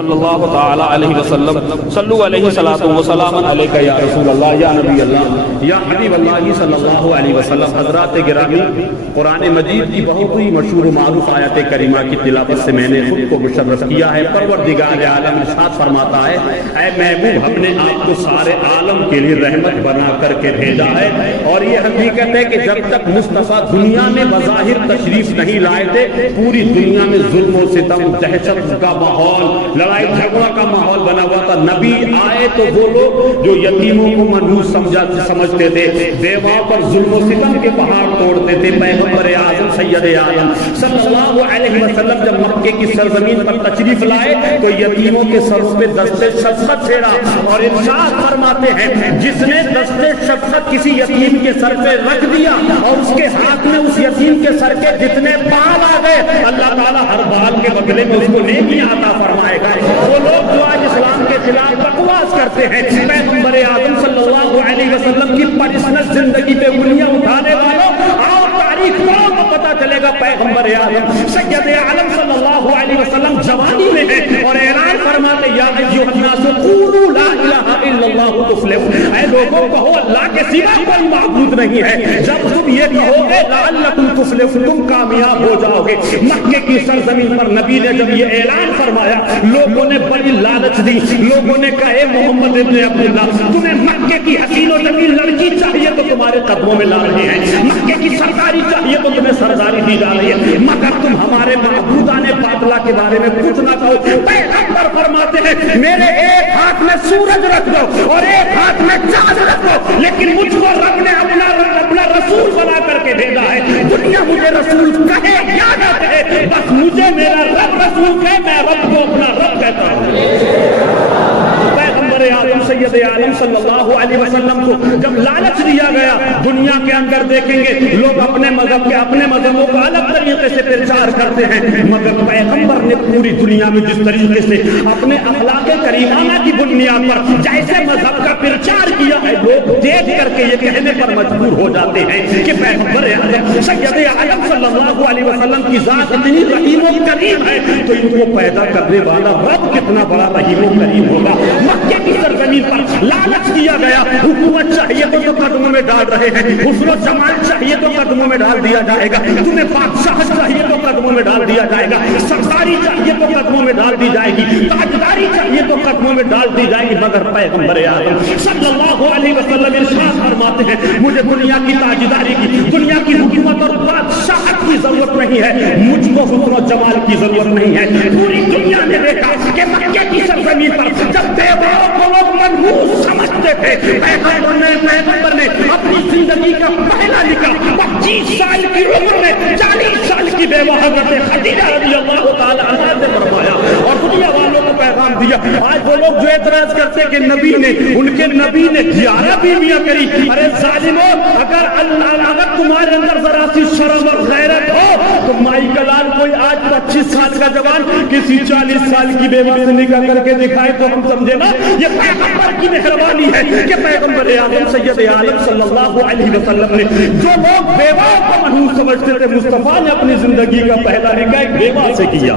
صلی اللہ تعالی علیہ وسلم صلو علیہ الصلاۃ والسلام علیک یا رسول اللہ یا نبی اللہ یا حبیب اللہ صلی اللہ علیہ وسلم۔ حضرات گرامی، قرآن مجید کی بہت ہی مشہور و معروف آیت کریمہ کی تلاوت سے میں نے خود کو مشرف کیا ہے۔ پروردگار عالم ارشاد فرماتا ہے، اے محبوب، ہم نے آپ کو سارے عالم کے لیے رحمت بنا کر کے بھیجا ہے۔ اور یہ حقیقت ہے کہ جب تک مصطفیٰ دنیا میں بظاہر تشریف نہیں لائے تھے، پوری دنیا میں ظلم و ستم، دہشت کا ماحول، لڑائی جھگڑا کا ماحول بنا ہوا تھا۔ نبی آئے تو وہ لوگ جو یتیموں کو منحوس سمجھتے تھے، بیواؤں پر ظلم و ستم کے پہاڑ توڑتے تھے، پیغمبر اعظم سید عالم صلی اللہ علیہ وسلم جب مکے کی سرزمین پر تشریف لائے تو یتیموں کے سروں پہ دست شفقت پھیرا اور ارشاد فرماتے ہیں، جس نے دست شفقت کسی یتیم کے سر پہ رکھ دیا اور اس کے ہاتھ میں اس یتیم کے سر کے جتنے بال آ گئے، اللہ تعالیٰ ہر بال کے بدلے میں اس کو نیکی عطا فرمائے گا۔ وہ لوگ جو آج اسلام کے خلاف بکواس کرتے ہیں، پیغمبر اعظم صلی اللہ علیہ وسلم کی پرسنل زندگی پہ انگلیاں اٹھانے والوں، اور تاریخ کو پتا چلے گا پیغمبر اعظم سید عالم صلی اللہ علیہ وسلم جوانی میں ہیں اور اعلان فرماتے، یا ایھا الناس قولوا لا الہ الا اللہ تفلحوا، اے لوگوں کہو اللہ کے سوا کوئی معبود نہیں ہے۔ جب تم یہ کہو گے لعلکم تفلحون، تم کامیاب ہو جاؤ گے۔ مکے کی سرزمین پر نبی نے جب یہ اعلان فرمایا، لوگوں نے بڑی لالچ دی، لوگوں نے کہا، اے محمد ابن عبداللہ، تمہیں مکے کی حسین و جمیل لڑکی چاہیے تو تمہارے قدموں میں لا رہے ہیں، مکے کی سرداری چاہیے تو تمہیں سرداری دی جا رہی ہے، مگر تم ہمارے معبودان باطلہ کے بارے میں کچھ نہ کہو۔ پیغمبر فرماتے ہیں، میرے ایک ہاتھ میں سورج رکھ دو اور ایک ہاتھ میں چاند رکھ دو، لیکن مجھ کو رب نے اپنا رسول بنا کر کے بھیجا ہے۔ دنیا مجھے رسول کہے یا نہ کہے، بس مجھے میرا رب رسول کہے، میں رب کو اپنا رب کہتا ہوں۔ پیغمبر اعظم سید عالم صلی اللہ علیہ وسلم کو جب لالچ دیا گیا، دنیا کے اندر دیکھیں گے لوگ اپنے مذہب کے اپنے مذہبوں کو الگ طریقے سے پرچار کرتے ہیں، مگر پیغمبر نے پوری دنیا میں جس طریقے سے اپنے اخلاق کریمانہ کی بنیاد پر جیسے مذہب کا پرچار کیا ہے، لوگ دیکھ کر کے یہ کہنے پر مجبور ہو جاتے ہیں کہ پیغمبر اعظم سید عالم صلی اللہ علیہ وسلم کی ذات اتنی رحیم و کریم ہے تو ان کو پیدا کرنے والا رب کتنا بڑا رحیم و کریم ہوگا۔ مکے کی سرزمین پر لالچ دیا گیا، حکومت چاہیے تو قدموں میں ڈال رہے ہیں، حسن و جمال چاہیے تو قدموں میں ڈال دیا جائے گا، تمہیں بادشاہ چاہیے تو قدموں میں ڈال دیا جائے گا، سرداری چاہیے تو قدموں میں ڈال دی جائے گی، تاجداری چاہیے تو قدموں میں ڈال دی جائے گی، مگر پیغمبر اعظم صلی اللہ علیہ وسلم ارشاد فرماتے ہیں، مجھے دنیا کی تاجداری کی، دنیا کی حکومت اور بادشاہت کی ضرورت نہیں ہے، مجھ کو حسن و جمال کی ضرورت نہیں ہے۔ پوری دنیا نے دیکھا کہ مکے کی سرزمین پر جب بیواؤں کو لوگ منحوس سمجھتے تھے، پیغمبر نے اپنی زندگی کا پہلا نکاح 25 سال کی عمر میں 40 سال کی بیوہ حضرت خدیجہ رضی اللہ تعالی عنہا سے فرمایا اور دنیا والوں کو پیغام دیا۔ آج وہ لوگ جو اعتراض کرتے کہ نبی نے، ان کے نبی نے 11 بیویاں کری، ارے ظالموں، اگر تمہارے اندر ذرا سی شرم اور غیرت ہو تو مائی کا لال کوئی آج 25 سال کا جوان کسی 40 سال کی بیوہ سے نکاح کر کے دکھائے تو ہم سمجھے نا یہ پیغمبر کی مہربانی ہے کہ پیغمبر اعظم سید عالم صلی اللہ علیہ وسلم نے، جو لوگ بیوہ کو منحوس سمجھتے تھے، مصطفیٰ نے اپنی زندگی کا پہلا نکاح ایک بیوہ سے کیا۔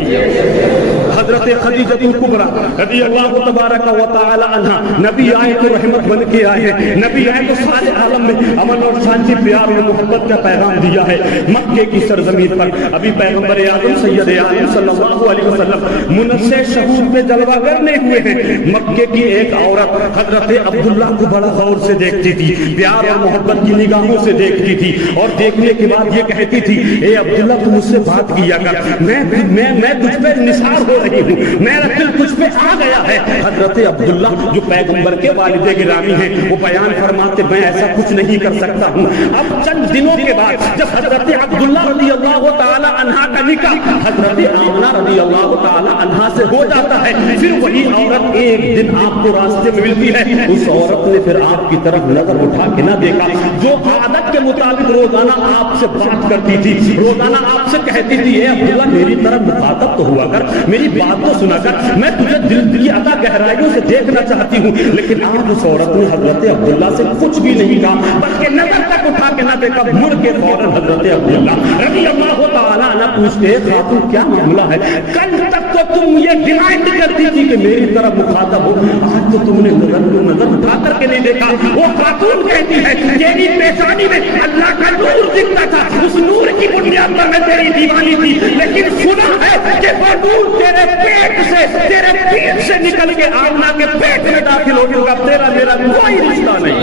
حضرت خدیجہ کبریٰ رضی اللہ تبارک و تعالی عنہا، نبی آئے تو رحمت بن کے آئے، نبی آئے تو سارے عالم میں امن اور شانتی، پیار اور محبت کا پیغام دیا ہے۔ مکے کی سرزمین پر ابھی پیغمبر اعظم سید عالم صلی اللہ علیہ وسلم منصے شہور پہ جلوہ گر نہیں ہوئے ہیں۔ مکے کی ایک عورت حضرت عبداللہ کو بڑا غور سے دیکھتی تھی، پیار اور محبت کی نگاہوں سے دیکھتی تھی اور دیکھنے کے بعد یہ کہتی تھی، اے عبداللہ تو مجھ سے بات کیا کر، میں تجھ پہ نثار ہو رہی ہوں، میرا دل تجھ پہ آ گیا ہے۔ حضرت عبداللہ جو پیغمبر کے والد گرامی ہیں وہ بیان فرماتے، میں ایسا کچھ نہیں کر سکتا ہوں۔ اب چند دنوں کے بعد جب حضرت عبداللہ رضی اللہ تعالی عنہا کا نکاح حضرت آمنہ رضی اللہ تعالی عنہا سے ہو جاتا ہے، پھر وہی عورت ایک دن آپ کو راستے میں ملتی ہے، اس عورت نے پھر آپ کی طرف نظر اٹھا کے نہ دیکھا، جو عادت کے مطابق روزانہ آپ سے بات کرتی تھی، روزانہ آپ سے کہتی تھی، اے عبداللہ میری طرف مخاطب تو ہوا کر، میری بات تو سنا کر، میں تجھے دل کی عطا گہرائیوں سے دیکھنا چاہتی ہوں. لیکن آج اس عورت نے حضرت عبداللہ سے کچھ بھی نہیں کہا, بلکہ نظر تک اٹھا کے نہ دیکھا. مڑ کے فوراً حضرت عبداللہ رضی اللہ تعالیٰ عنہ پوچھتے, خاتون کیا معاملہ ہے؟ کل تک تو تم یہ ڈیمانڈ کرتی تھی کہ میری طرف مخاطب ہو, آج تو تم نے نظر اٹھا کر کے نہیں دیکھا. وہ خاتون کہتی ہے تیری پیشانی میں اللہ کا نور دکھتا تھا, اس نور کی بنیاد پر میں تیری دیوانی تھی, لیکن سنا ہے کہ وہ نور تیرے پیٹ سے, تیرے پیٹ سے نکل کے آمنہ کے پیٹ میں داخل ہو گیا. تیرا میرا کوئی رشتہ نہیں.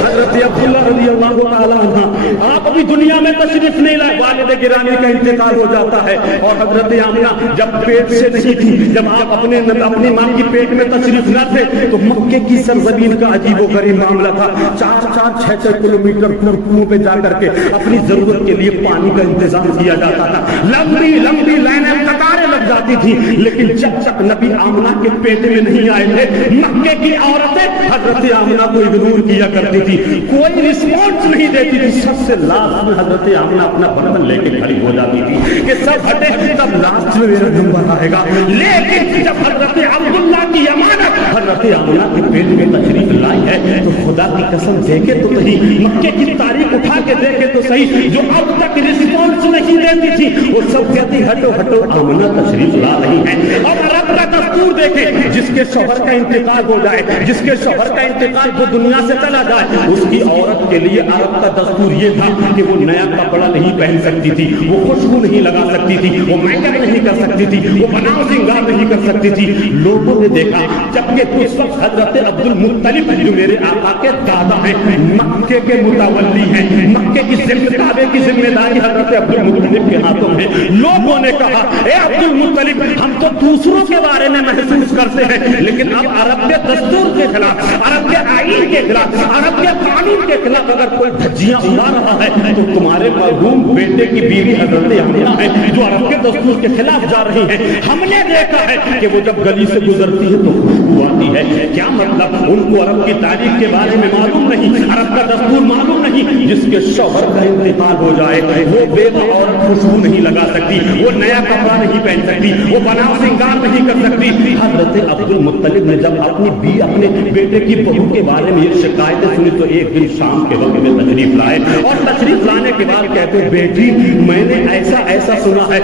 حضرت عبداللہ رضی اللہ تعالیٰ عنہ آپ ابھی دنیا میں تشریف نہیں لائے, والد گرامی کا انتقال ہو جاتا ہے. اور حضرت آمنہ جب پیٹ سے نہیں تھی, جب آپ اپنی ماں کی پیٹ میں تشریف نہ تھے, تو مکے کی سرزمین کا عجیب و غریب معاملہ تھا. 4-6 کلومیٹر کنویں پہ جا کر کے اپنی ضرورت کے لیے پانی کا انتظام کیا جاتا تھا. لمبی لمبی لائنیں قطاریں لگ جاتی تھی, لیکن جب تک نبی آمنہ کے پیٹ میں نہیں آئے تھے, مکے کی عورتیں حضرت آمنہ کو اگنور کیا کرتی تھی, کوئی رسپانس نہیں دیتی تھی. سب سے لاسٹ میں حضرت آمنہ اپنا برتن لے کے کھڑی ہو جاتی تھی کہ سب ہٹے, تب لاسٹ میں میرا نمبر آئے گا. لیکن جب حضرت عبداللہ کی امانت حضرت آمنہ کے پیٹ میں تشریف لائی ہے, تو خدا کی قسم دیکھے تو صحیح, مکے کی تاریخ اٹھا کے دیکھے تو صحیح, جو اب تک رسپانس نہیں دیتی تھی وہ سب کہتی ہٹو ہٹو آمنہ تشریف لا رہی ہے. اور عرب کا دستور دیکھے, جس کے شوہر کا انتقال ہو جائے, جس کے شوہر کا انتقال جو دنیا سے چلا جائے, اس کی عورت کے لیے عرب کا دستور یہ تھا کہ وہ نیا کپڑا نہیں پہن سکتی تھی, وہ خوشبو نہیں لگا سکتی تھی, وہ میک اپ نہیں کر سکتی تھی, وہ بناؤ سنگار نہیں کر سکتی تھی. لوگوں نے دیکھا جبکہ اس وقت حضرت عبد المطلب جو میرے آقا کے دادا ہیں, مکے کے متولی ہیں, مکے کی کعبے کی ذمہ داری حضرت عبد المطلب کے ہاتھوں میں. لوگوں نے کہا اے عبد المطلب, ہم تو دوسروں کے بارے میں محسوس کرتے ہیں, لیکن اب عرب کے دستور کے خلاف, عرب کے آئین کے خلاف, عرب کے قانون کے خلاف اگر کوئی دھجیاں اڑا رہا ہے تو تمہارے مرحوم بیٹے کی بیوی حضرت آمنہ ہے جو عرب کے دستور کے خلاف جا رہی ہے. ہم نے دیکھا ہے کہ وہ جب گلی سے گزرتی ہے تو خوشبو آتی ہے. کیا مطلب؟ ان کو عرب کی تاریخ کے بارے میں معلوم نہیں, عرب کا دستور معلوم نہیں. جس کے شوہر کا انتقال ہو جائے وہ بیوہ عورت خوشبو نہیں لگا سکتی, وہ نیا کپڑا نہیں پہن سکتی, وہ بناؤ سنگار نہیں کر سکتی. حضرت عبد المطلب نے جب اپنے بیٹے کی بہو کے بارے میں یہ شکایتیں سنی تو ایک دن شام کے وقت میں تشریف لائے, اور تشریف لانے کے بعد کہتے بیٹی میں نے ایسا سنا ہے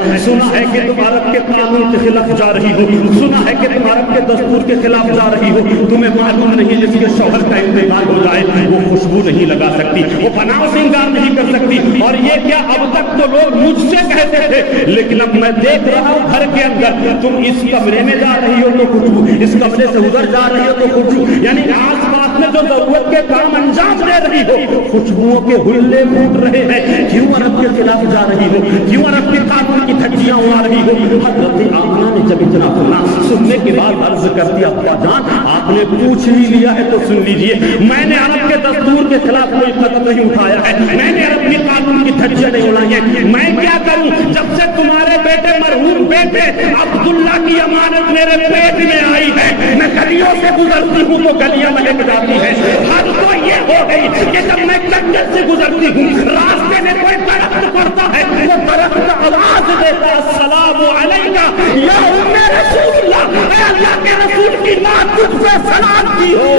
کہ تم عرب کے قانون کے خلاف جا رہی ہو, سنا ہے کہ تم عرب کے دستور کے خلاف جا رہی ہو. تمہیں معلوم نہیں جس کے شوہر کا انتقال ہو جائے وہ خوشبو نہیں لگا سکتی, وہ بناؤ سنگار نہیں کر سکتی. اور یہ کیا اب تک تو لوگ مجھ سے کہتے تھے, لیکن اب میں دیکھ رہا ہوں گھر کے اندر تم اس کمرے میں جا رہی ہو تو خوشبو, اس کمرے سے ادھر جا رہی ہو تو خوشبو, یعنی آس پاس میں جو ضرورت کے کام انجام دے رہی ہو خوشبوؤں کے ہلے پھوٹ رہے ہیں. کیوں عرب کے خلاف جا رہی ہو, کیوں عرب کے قانون کی دھجیاں اڑا رہی ہو؟ حضرت آمنہ نے جب اتنا سننے کے بعد عرض کر دیا ابا جان آپ نے پوچھ ہی لیا ہے تو سن لیجئے, میں نے عرب کے دستور کے خلاف کوئی قدم نہیں اٹھایا ہے, میں نے عرب کے قانون کی دھجیاں نہیں اڑائی ہیں. میں کیا کروں جب سے تمہارے بیٹے مرحوم بیٹے عبداللہ کی امانت میرے پیٹ میں آئی ہے, میں گلیوں سے گزرتی ہوں تو گلیاں مہک جاتی ہیں. حد تو یہ ہو گئی کہ جب میں جنگل سے گزرتی ہوں راستے میں کوئی درخت پڑتا ہے, وہ درخت آواز دیتا السلام علیکہ یا ام رسول اللہ, اے اللہ کے رسول کی ماں تجھ پہ سلام کی ہو.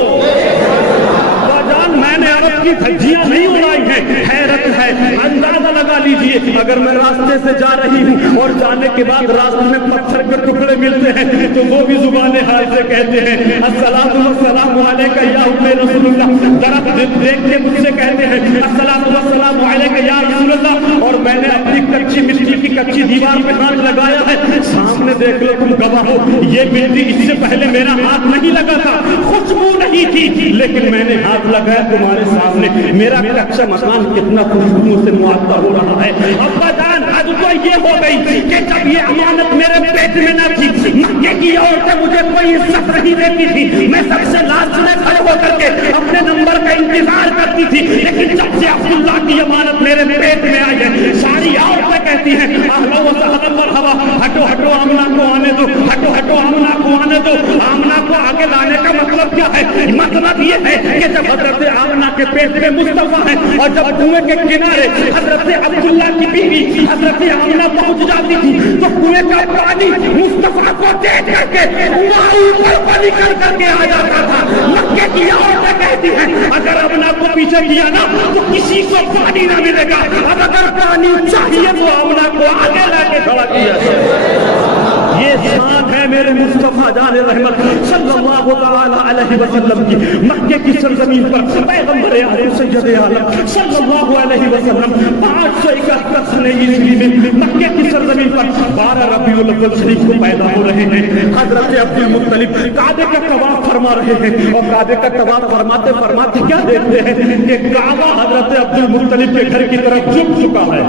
میں نے عرب کی دھجیاں نہیں اڑائی ہیں. حیرت ہے, اندازہ لگا لیجئے اگر میں راستے سے جا رہی ہوں اور جانے کے بعد راستے میں پتھر کے ٹکڑے ملتے ہیں تو وہ بھی زبان حال سے کہتے ہیں السلام علیکہ یا ام رسول اللہ. درخت دیکھ کے مجھ سے کہتے ہیں السلام علیکہ یا رسول اللہ, اور میں نے اپنی کچی مٹی کی کچی دیوار پہ ہاتھ لگایا ہے. سامنے دیکھ لو تم گواہ ہو, یہ مٹی اس سے پہلے میرا ہاتھ نہیں لگا تھا, خوشبو نہیں تھی, لیکن میں نے ہاتھ لگایا تمہارے سامنے. میرا کچا مکان کتنا خوشبو سے معطر ہو رہا ہے. ابا جان حد تو یہ ہو گئی کہ جب یہ امانت میرے پیٹ میں نہ تھی مکے کی عورتیں مجھے کوئی عزت نہیں دیتی تھی, میں سب سے لاسٹ میں کھڑے ہو کر کے اپنے نمبر کا انتظار کرتی تھی. لیکن جب سے عبداللہ کی امانت میرے پیٹ میں آئی ہے ساری عورتیں کہتی ہیں اہلا و سہلا مرحبا, ہٹو ہٹو آمنہ کو آنے دو, ہٹو ہٹو آمنہ کو آنے دو. آمنہ کو آگے لانے کا مطلب کیا ہے؟ مطلب یہ ہے کہ جب حضرت آمنہ کے پیٹ میں مصطفیٰ ہے اور جب کنویں کے کنارے حضرت عبداللہ کی بیوی حضرت آمنہ پہنچ جاتی تھی تو کنویں کا پانی مصطفیٰ کو دیکھ کر کے نکل کر کے آ جاتا تھا. مکے کی عورتیں کہتی ہیں اگر امنا کو پیچھے کیا نا تو کسی کو پانی نہ ملے گا, اب اگر پانی چاہیے تو امنا کو آگے لا کے کھڑا کیا جائے. یہ شان ہے میرے مصطفیٰ جان رحمت صلی اللہ تعالی علیہ وسلم کی. مکے کی سرزمین پر پیغمبر اعظم سید عالم صلی اللہ علیہ وسلم 571 سنہ عیسوی میں مکے کی سرزمین پر 12 ربیع الاول شریف کو پیدا ہو رہے ہیں. حضرت عبد المطلب کعبے کا طواف فرما رہے ہیں اور کعبے کا طواف فرماتے فرماتے کیا دیکھتے ہیں کہ کعبہ حضرت عبد المطلب کے گھر کی طرف جھک چکا ہے.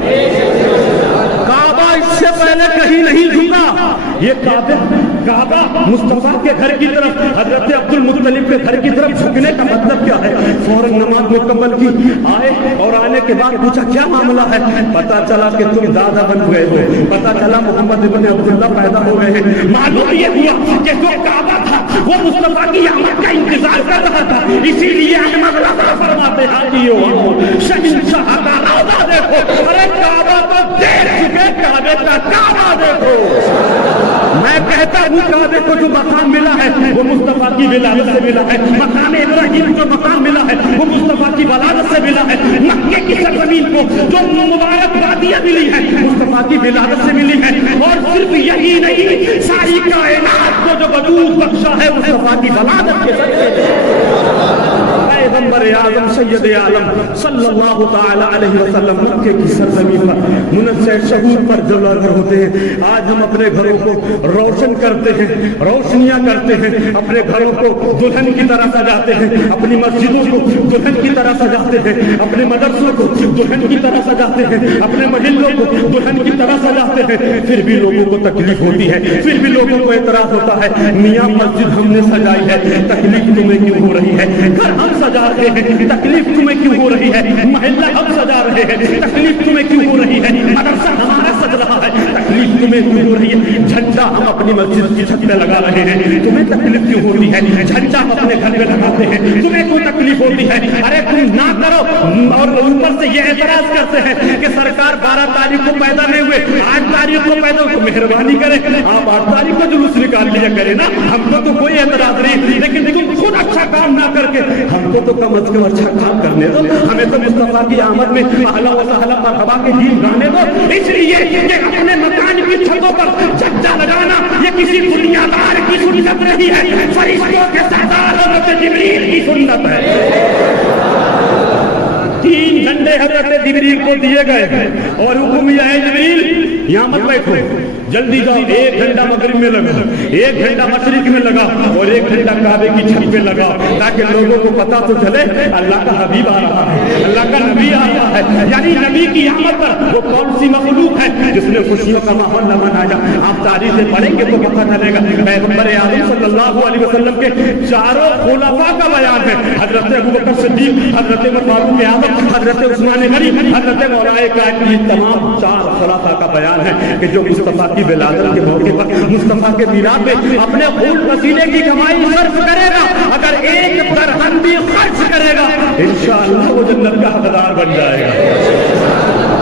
کعبہ اس سے پہلے کہیں نہیں جھکا. یہ کعبہ مصطفیٰ کے گھر کی طرف حضرت عبد المطلب کے گھر کی طرف جھکنے کا مطلب کیا ہے؟ فوراً نماز مکمل کی, آئے اور آنے کے بعد پوچھا کیا معاملہ ہے؟ پتا چلا کہ تم دادا بن گئے ہو, پتا چلا محمد ابن عبداللہ پیدا ہو گئے ہیں. معلوم یہ ہوا کہ جو کعبہ تھا وہ مصطفیٰ کی آمد کا انتظار کر رہا تھا. اسی لیے احمد رضا فرماتے ہیں شہنشاہ کا روضہ دیکھو, ارے کعبہ تو دیر چکے, کعبے کا کعبہ دیکھو. میں کہتا ہوں کعبے کو جو مقام ملا ہے وہ مصطفیٰ کی ولادت سے ملا ہے. مقام ابراہیم جو مقام ملا ہے وہ مصطفیٰ کی ولادت سے ملا ہے. مکے کی سرزمین کو جو مبارک وادیاں ملی ہے مصطفیٰ کی ولادت سے ملی ہے. اور صرف یہی نہیں, ساری کائنات کو جو وجود بخشا ہے مصطفیٰ کی ولادت کے ذریعے. پیغمبر اعظم سید عالم صلی اللہ تعالی علیہ وسلم مکے کی سرزمین پر منزہ شہور پر جو لوگ ہوتے ہیں, آج ہم اپنے گھروں کو روشن کرتے ہیں, روشنیاں کرتے ہیں, اپنے گھروں کو دلہن کی طرح سجاتے ہیں, اپنی مسجدوں کو دلہن کی طرح سجاتے ہیں, اپنے مدرسوں کو دلہن کی طرح سجاتے ہیں, اپنے محلوں کو دلہن کی طرح سجاتے ہیں. پھر بھی لوگوں کو تکلیف ہوتی ہے, پھر بھی لوگوں کو اعتراض ہوتا ہے, میاں مسجد ہم نے سجائی ہے, تکلیف تمہیں کیوں ہو رہی ہے؟ گھر ہم سجا رہے ہیں, تکلیف تمہیں کیوں ہو رہی ہے؟ محلہ ہم سجا رہے ہیں, تکلیف تمہیں کیوں ہو رہی ہے؟ مدرسہ ہمارا سج رہا ہے, تکلیف تمہیں کیوں ہو رہی ہے؟ جھنڈا ہم اپنی مسجد کی چھت پہ لگا رہے ہیں, تمہیں تکلیف کیوں ہوتی ہے؟ جھنڈا ہم اپنے گھر پہ لگاتے ہیں, تمہیں کوئی تکلیف ہوتی ہے؟ ارے تم نہ کرو. اور اوپر سے یہ اعتراض کرتے ہیں کہ سرکار 12 تاریخ کو پیدا نہیں ہوئے, 8 تاریخ کو پیدا ہوئے, مہربانی کریں آپ 8 تاریخ کو جلوس نکال لیا کریں نا, ہم کو تو کوئی اعتراض نہیں, لیکن تم خود اچھا کام نہ کر کے ہم کو تو کم از کم اچھا کام کرنے دو. ہمیں تو مصطفیٰ کی آمد میں اہلا و سہلا مرحبا کے گیت گانے دو. اس لیے کہ اپنے مکان کی چھتوں پر جھنڈا لگانا یہ کسی دنیا دار کی سنت نہیں ہے, فرشتوں کے سردار حضرت جبریل کی سنت ہے. 3 جھنڈے حضرت جبریل کو دیے گئے اور حکم یہ ہے جبریل یہاں مت بیٹھو, جلدی جاؤ, 1 گھنٹہ مغرب میں لگا, 1 گھنٹہ مشرق میں لگا اور 1 گھنٹہ کعبے کی چھت پہ لگا, تاکہ لوگوں کو پتا تو چلے اللہ کا حبیب آ رہا ہے, اللہ کا نبی آ رہا ہے. یعنی نبی کی آمد پر وہ کون سی مخلوق ہے جس نے خوشیوں کا ماحول نہ بنایا؟ آپ تاریخیں پڑھیں گے تو پتہ چلے گا. پیغمبر اعظم صلی اللہ علیہ وسلم کے 4 خلفاء کا بیان ہے, حضرت ابوبکر صدیق, حضرت فاروق اعظم, حضرت عثمان غنی, حضرت مولا کائنات, یہ تمام 4 خلفاء کا بیان ہے کہ جو مصطفیٰ کی ولادت کے موقع پر مصطفیٰ کے میلاد میں اپنے خون پسینے کی کمائی صرف کرے گا, اگر 1 درہم بھی خرچ کرے گا انشاءاللہ وہ جنت کا حقدار بن جائے گا,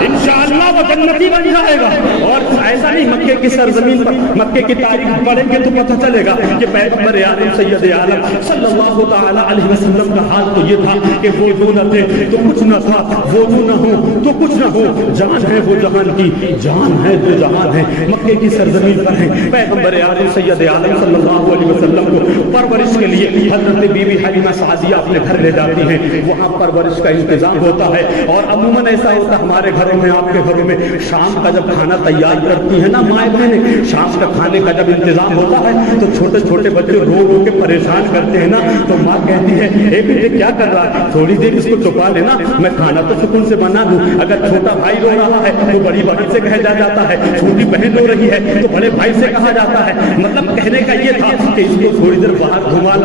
انشاءاللہ وہ جنتی بن جائے گا. اور ایسا نہیں, مکے کی سرزمین پر مکے کی تاریخ پڑھیں گے تو پتہ چلے گا کہ پیغمبر اعظم سید عالم صلی اللہ تعالی علیہ وسلم کا حال تو یہ تھا کہ وضو نہ تھے تو کچھ نہ تھا, وضو نہ ہو تو کچھ نہ ہو, جان ہے وہ جہان کی, جان ہے جو جہان ہے. مکے کی سرزمین پر ہے, پیغمبر اعظم سید عالم صلی اللہ علیہ وسلم کو پرورش کے لیے حضرت بی بی حلیمہ سعدیہ اپنے گھر لے جاتی ہیں, وہاں پرورش کا انتظام ہوتا ہے. اور عموماً ایسا ہوتا ہمارے گھروں میں, آپ کے گھروں میں شام کا جب کھانا تیار کرتی ہے نا مائیں بہنیں, شام کا کھانے کا جب انتظام ہوتا ہے تو چھوٹے چھوٹے بچے رو رو کے پریشان کرتے ہیں نا, تو ماں کہتی ہے اے بیٹے کیا کر رہا ہے, تھوڑی دیر اس کو چھپا لینا, میں کھانا تو سکون سے بنا دوں. اگر چھوٹا بھائی رو رہا ہے تو بڑی بہن سے کہا جاتا ہے, چھوٹی بہن رو رہی ہے تو بڑے بھائی سے کہا جاتا ہے. مطلب کہنے کا یہ تھا کہ اس کو تھوڑی دیر باہر گھما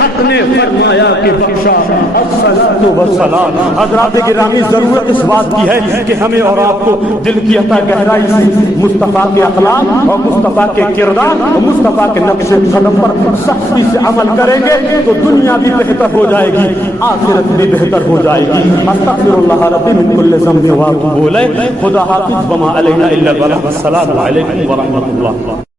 حق نے فرمایا کہ بخشا الصلاۃ والسلام۔ حضرات گرامی، ضرورت اس بات کی ہے کہ ہمیں اور آپ کو دل کی عطا گہرائی سے مصطفیٰ کے اخلاق اور مصطفیٰ کے کردار اور مصطفیٰ کے نقش قدم پر سختی سے عمل کریں گے تو دنیا بھی بہتر ہو جائے گی، آخرت بھی بہتر ہو جائے گی۔ استغفر اللہ ربی من کل ذنب واتوب الیہ۔ خدا حافظ، وما علینا الا البلاغ۔ السلام علیکم ورحمۃ اللہ۔